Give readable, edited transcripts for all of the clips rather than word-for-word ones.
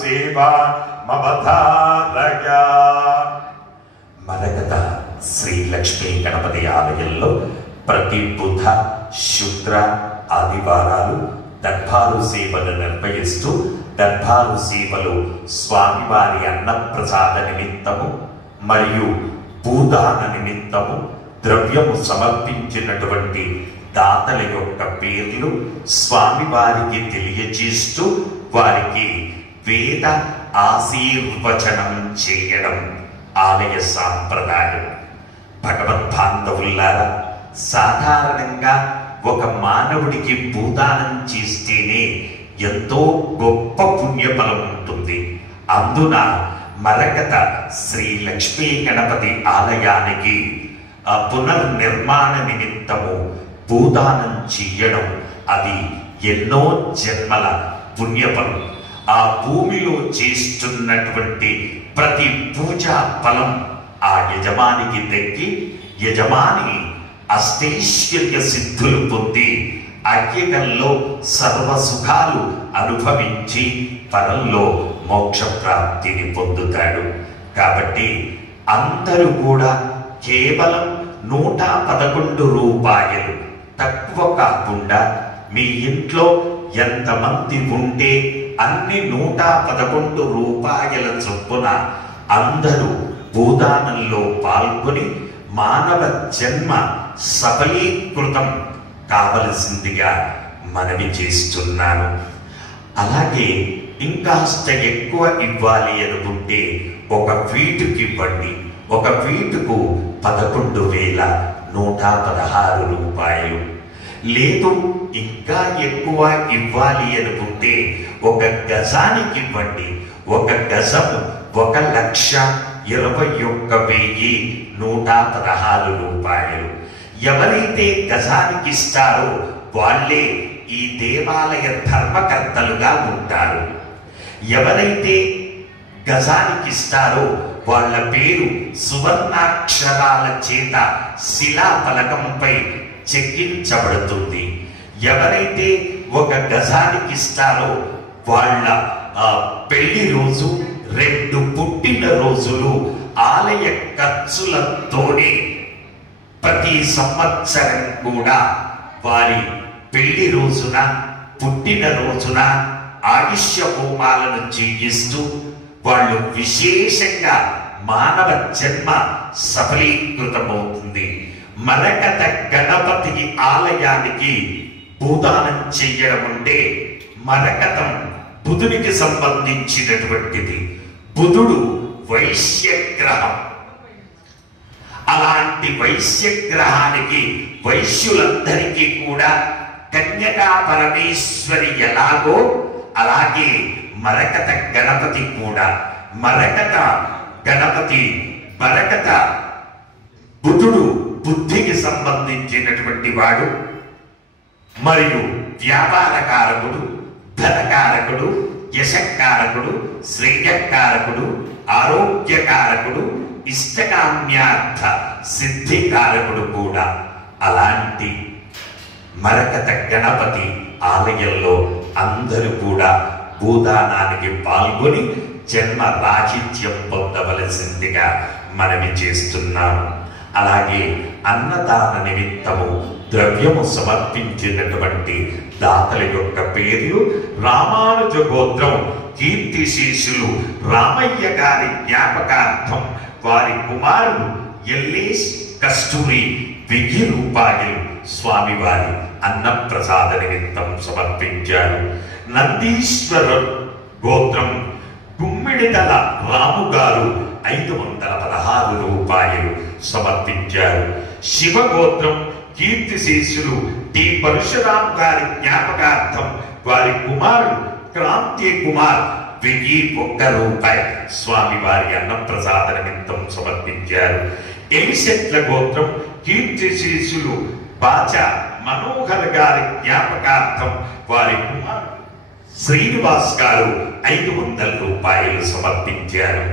సేవా మమధారగా. మరకత శ్రీ లక్ష్మీ గణపతి ఆలయంలో ప్రతి బుధ, శుక్ర, ఆదివారాలు దర్బారు సేవలు నిర్వహిస్తూ దర్బారు సేవలు స్వామివారి అన్నప్రసాద నిమిత్తము మరియు భూదాన నిమిత్తము ద్రవ్యము సమర్పించినటువంటి దాతల యొక్క పేర్లు స్వామివారికి తెలియజేస్తూ వారికి వేద ఆశీర్వచనం చేయడం ఆలయ సాంప్రదాయం. భగవద్బాంధవులారా, సాధారణంగా ఒక మానవుడికి భూదానం చేస్తేనే ఎంతో గొప్ప పుణ్యఫలం ఉంటుంది. అందున మరకత శ్రీ లక్ష్మీ గణపతి ఆలయానికి పునర్నిర్మాణ నిమిత్తము భూదానం చేయడం అది ఎన్నో జన్మల పుణ్యఫలం. ఆ భూమిలో చేస్తున్నటువంటి ప్రతి పూజా ఫలం ఆ యజమానికి దక్కి యజమాని అష్టైశ్వర్య సిద్ధులు పొంది అజ్ఞంలో సర్వసుఖాలు అనుభవించి పరంలో మోక్ష ప్రాప్తిని పొందుతాడు. కాబట్టి అందరూ కూడా కేవలం 111 రూపాయలు తక్కువ కాకుండా మీ ఇంట్లో ఎంతమంది ఉంటే అన్ని 111 రూపాయల చొప్పున అందరూ భూదానంలో పాల్గొని మానవ జన్మ సఫలీకృతం కావలసిందిగా మనవి చేస్తున్నాను. అలాగే ఇంకాస్త ఎక్కువ ఇవ్వాలి అనుకుంటే ఒక ఫీటుకి ఇవ్వండి. ఒక ఫీటుకు 11,116 రూపాయలు. లేదు ఇంకా ఎక్కువ ఇవ్వాలి అనుకుంటే ఒక గజానికి ఇవ్వండి. ఒక గజము 1,21,116 రూపాయలు. ఎవరైతే గజానికి ఇస్తారో వాళ్ళే ఈ దేవాలయ ధర్మకర్తలుగా ఉంటారు. ఎవరైతే గజానికి ఇస్తారో వాళ్ళ పేరు సువర్ణాక్షరాల చేత శిలాఫలకంపై చెక్కించబడుతుంది. ఎవరైతే ఒక గజానికి ఇస్తారో వాళ్ళ పెళ్లి రోజు, 2 పుట్టిన రోజులు ఆలయ ఖర్చులతోనే ప్రతి సంవత్సరం కూడా వారి పెళ్లి రోజున, పుట్టిన రోజున ఆయుష్య హోమాలను చేయిస్తూ వాళ్ళు విశేషంగా మానవ జన్మ సఫలీకృతమవుతుంది. మరకత గణపతి ఆలయానికి భూదానం చెయ్యడం అంటే మరకతం బుధునికి సంబంధించినటువంటిది. బుధుడు వైశ్యగ్రహం. అలాంటి వైశ్యగ్రహానికి వైశ్యులందరికీ కూడా కన్యకా పరమేశ్వరి ఎలాగో అలాగే మరకత గణపతి కూడా. మరకత గణపతి, మరకత బుధుడు బుద్ధికి సంబంధించినటువంటి వాడు మరియు వ్యాపారకారకుడు, ధనకారకుడు, యశకారకుడు, శ్రేయకారకుడు, ఆరోగ్యకారకుడు, ఇష్టకామ్యార్థ సిద్ధికారకుడు కూడా. అలాంటి మరకత గణపతి ఆలయంలో అందరూ కూడా భూదానానికి పాల్గొని జన్మ రాహిత్యం పొందవలసిందిగా మనవి చేస్తున్నాము. అలాగే అన్నదాన నిమిత్తము ద్రవ్యము సమర్పించినటువంటి దాతల యొక్క పేర్లు రామానుజ గోత్రం కీర్తిశేషులు రామయ్య గారి జ్ఞాపకార్థం వారి కుమారుడు ఎల్లేష్ కస్తూరి 1000 రూపాయలు స్వామివారి అన్నప్రసాద నిమిత్తం సమర్పించారు. నందీశ్వర గోత్రం గుమ్మిడిదల రాము గారు 516 రూపాయలు సమర్పించారు. శివగోత్రం కీర్తిశేషులు టి పరశురాం గారి జ్ఞాపకార్థం వారి కుమారుడు క్రాంతి కుమార్ 1001 రూపాయలు స్వామివారి అన్నప్రసాద నిమిత్తం సమర్పించారు. ఎలిశెట్ల గోత్రం కీర్తిశేషులు బాచ మనోహర్ గారి జ్ఞాపకార్థం వారి కుమారుడు శ్రీనివాస్ గారు 500 రూపాయలు సమర్పించారు.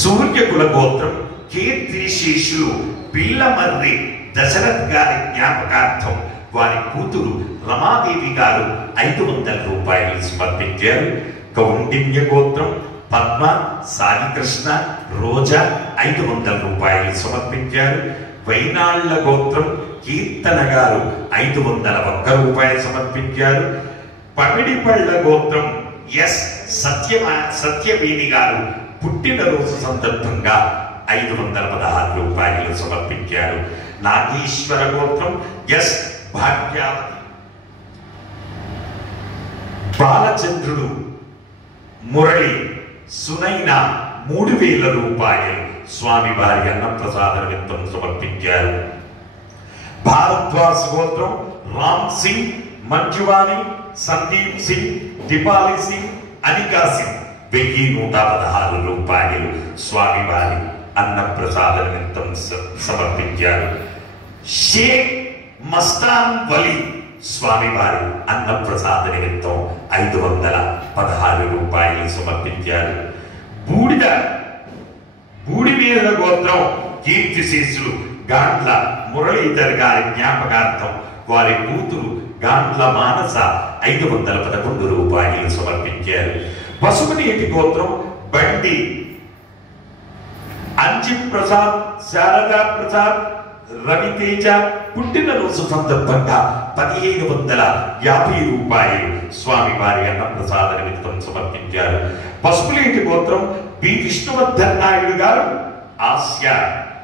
సూర్యకుల గోత్రం కీర్తిశేషులు పిల్లమర్రి దశరథ్ గారి జ్ఞాపకార్థం వారి కూతురు రమాదేవి గారు 500 రూపాయలు సమర్పించారు. కౌండిన్య గోత్రం పద్మ, సాయికృష్ణ, రోజా 500 రూపాయలు సమర్పించారు. వైనాళ్ల గోత్రం కీర్తన గారు 501 రూపాయలు సమర్పించారు. పమిడిపళ్ళ గోత్రం ఎస్ సత్యవేణి గారు పుట్టినరోజు సందర్భంగా 516 రూపాయలు సమర్పించారు. నాగేశ్వర గోత్రం ఎస్ భాగ్యావతి బాలచంద్రుడు మురళి సునైన 3000 రూపాయలు స్వామివారి అన్నప్రసాద నిమిత్తం సమర్పించారు. భారద్వాజ్ గోత్రం రామ్ సింగ్, మంజువాణి, సందీప్ సింగ్, దీపాలి సింగ్, అనికా సింగ్ 1116 రూపాయలు స్వామివారి అన్నప్రసాద నిమిత్తం సమర్పించారు. షేక్ మస్తాన్ వలి స్వామివారి అన్నప్రసాద నిమిత్తం 516 రూపాయలు సమర్పించారు. బూడిమేల గోత్రం కీర్తిశేషులు గాండ్ల మురళీధర్ గారి జ్ఞాపకార్థం వారి కూతురు గాండ్ల మానస 511 రూపాయలు సమర్పించారు. పసుపునీటి గోత్రం బండి అంజి ప్రసాద్, శారదా ప్రసాద్, రవితేజ పుట్టినరోజు సందర్భంగా 1550 రూపాయలు స్వామివారి అన్నప్రసాద నిమిత్తం సమర్పించారు. పసుపులేటి గోత్రం బి విష్ణువర్ధన్ నాయుడు గారు ఆస్య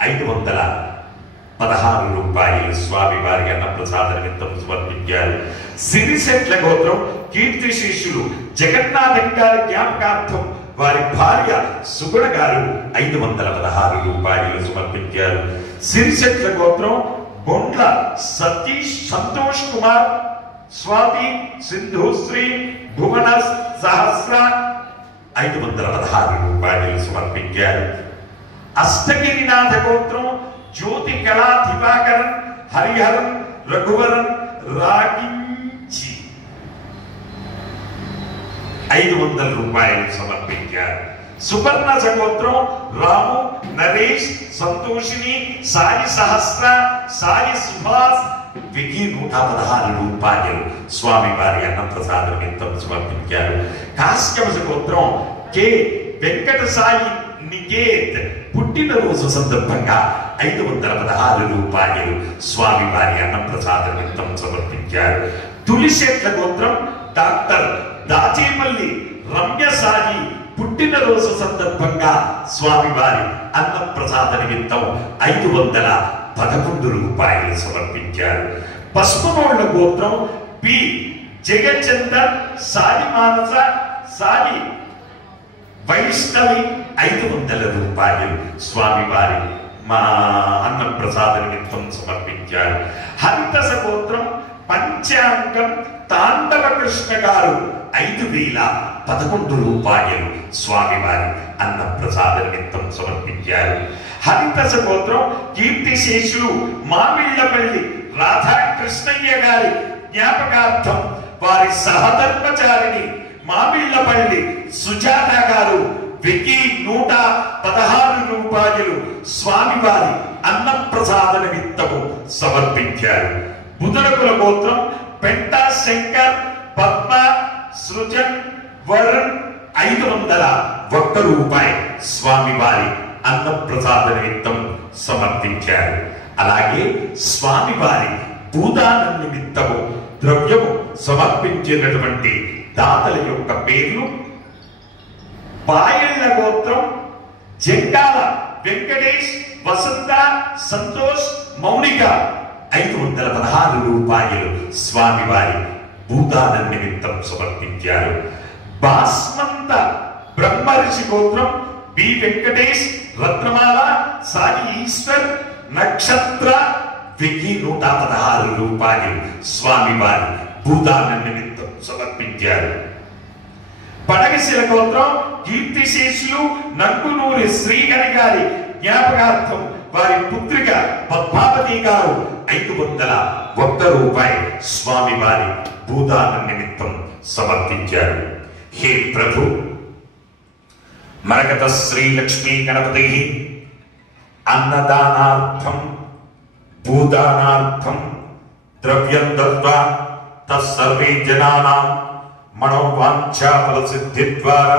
516 రూపాయలు స్వామివారి అన్నప్రసాద నిమిత్తం సమర్పించారు. సిరిశెట్ల గోత్రం కీర్తిశేషులు జగన్నాథం గారి జ్ఞాపకార్థం వారి భార్య సుగుణ గారు 516 రూపాయలు సమర్పించారు. సిరిశెట్ల గోత్రం బొండ్ల సతీష్, సంతోష్ కుమార్, స్వాతి, సింధుశ్రీ, భువన సహస్ర 516 రూపాయలు సమర్పించారు. అష్టగిరినాథ గోత్రం జ్యోతి కళా దివాకరన్, హరిహరన్, రఘువరన్ రాగించి 500 రూపాయలు సమర్పించారు. సుపర్ణ గోత్రం రాము, నరేష్, సంతోషిని, సాయి సహస్ర, సాయి సుభాష్ 1116 రూపాయలు స్వామివారి అన్నప్రసాద నిమిత్తం సమర్పించారు. కాశ్యప గోత్రం కె వెంకట సాయి నికేత్ పుట్టినరోజు సందర్భంగా 516 రూపాయలు స్వామివారి అన్నప్రసాద నిమిత్తం సమర్పించారు. తులిశెట్ల గోత్రం డాక్టర్ దాచేపల్లి రమ్య సాయి పుట్టినరోజు సందర్భంగా స్వామివారి అన్నప్రసాద నిమిత్తం 511 రూపాయలు సమర్పించారు. పసుపునోళ్ల గోత్రం పి జగచందర్, సాయి మానస, సాయి వైష్ణవి 500 రూపాయలు స్వామివారి అన్నప్రసాద నిమిత్తం సమర్పించారు. హరితస గోత్రం పంచాంగం తాండవ కృష్ణ గారు 5011 రూపాయలు స్వామివారి అన్నప్రసాద నిమిత్తం సమర్పించారు. హరితస గోత్రం కీర్తిశేషులు మామిళ్లపల్లి రాధాకృష్ణయ్య గారి జ్ఞాపకార్థం వారి సహధర్మచారిణి మామిళ్లపల్లి సుజాత గారు 1116 రూపాయలు స్వామివారి అన్నప్రసాద నిమిత్తము సమర్పించారు. బుధనకుల గోత్రం పెంటా శంకర్, పద్మ, సృజన్, వరుణ్ 501 రూపాయి స్వామివారి అన్నప్రసాద నిమిత్తం సమర్పించారు. అలాగే స్వామివారి భూదానం నిమిత్తము ద్రవ్యము సమర్పించినటువంటి దాతల యొక్క పేర్లు: పాయళ్ళ గోత్రం జెండాల వెంకటేష్, వసంత, సంతోష్, మౌనిక 516 రూపాయలు స్వామివారి భూదానం నిమిత్తం సమర్పించారు. బాస్మంత బ్రహ్మర్షి గోత్రం బి వెంకటేష్, రత్నమాల, సాయి ఈశ్వర్, నక్షత్ర 1116 రూపాయలు స్వామివారి భూదానం నిమిత్తం సమర్పించారు. పడగశిల గోత్రం కీర్తిశేషులు నంగునూరి శ్రీహరి గారి జ్ఞాపకార్థం వారి పుత్రిక పద్మావతి గారు 501 రూపాయి స్వామివారి భూదానం నిమిత్తం సమర్పించారు. హే ప్రభు, మరకత శ్రీ లక్ష్మీ గణపతి అన్నదానార్థం భూదానార్థం ద్రవ్యం దత్వా తస్సర్వే జనానాం మనోవాంఛా ఫలసిద్ధి ద్వారా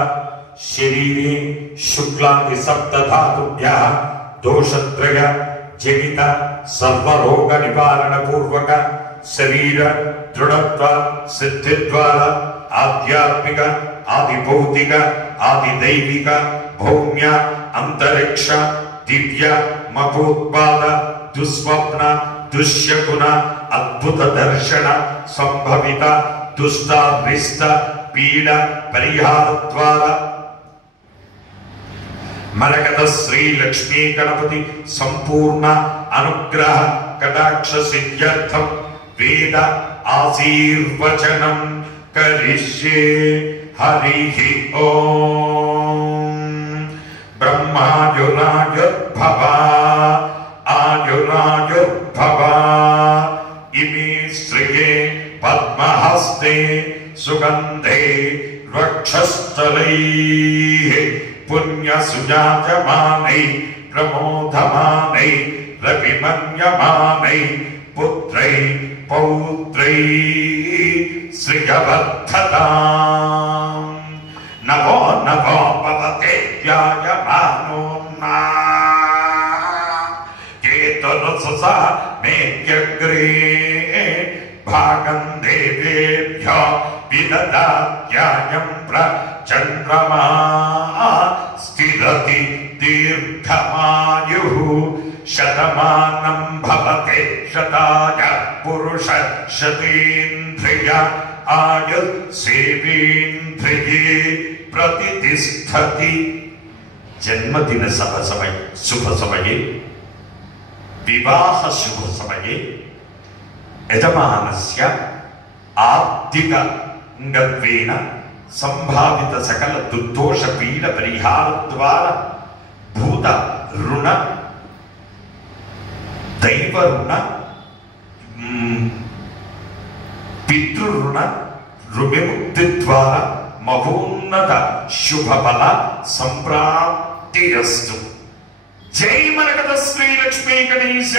శరీరే శుక్లాంతి సప్తధాతుభ్యః దోషత్రయ జనిత సర్వరోగ నివారణ పూర్వక శరీర దృఢత్వ సిద్ధి ద్వారా ఆధ్యాత్మిక ఆది భౌతిక ఆది దైవిక భౌమ్య అంతరిక్ష దివ్య మహోత్పాద దుస్వప్న దుశ్శకున అద్భుత దర్శన సంభవిత దుష్టారిష్ట పీడ పరిహార ద్వారా మరకత శ్రీ లక్ష్మీ గణపతి సంపూర్ణ అనుగ్రహ కటాక్ష సిద్ధ్యర్థం వేద ఆశీర్వచనం కరిష్యే. హరి ఓం. బ్రహ్మాయురాయుర్భవ ఆయురాయుర్భవ ఇమే శ్రియే పద్మహస్తే సుగంధే వక్షస్థలైః పుణ్యసుజాయమానై ప్రమోదమానై రవిమన్యమానై పుత్రై పౌత్రై శ్రియవర్ధతాం. నమో నమో భవతే వ్యాయమానోన్నా కేతురససా మేత్యగ్రే భాగం దేవేభ్యో విదదాత్యాయం ప్రచంద్రమా స్థిరతి దీర్ఘమాయుః శతమానం భవతే శతాయ పురుష శతేంద్రియ ఆయుః సేవేంద్రియే ప్రతిష్టతి. జన్మదిన శుభ సమయే వివాహ శుభ సమయే యజమానస్య ఆర్థికంగత్వేన సంభావిత సకల దుర్దోష పీడ పరిహార ద్వారా భూత రుణ దైవ రుణ పితృరుణ విముక్తి ద్వారా మహోన్నత శుభఫల సంప్రాప్తిరస్తు. జై మరకత శ్రీ లక్ష్మీ గణేశ.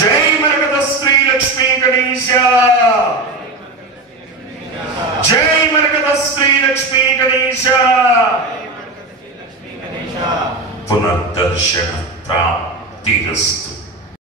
జై మరకత శ్రీ లక్ష్మీ గణేశ. జై మరకత శ్రీ లక్ష్మీ గణేశ. పునర్దర్శన ప్రాప్తిరస్తు.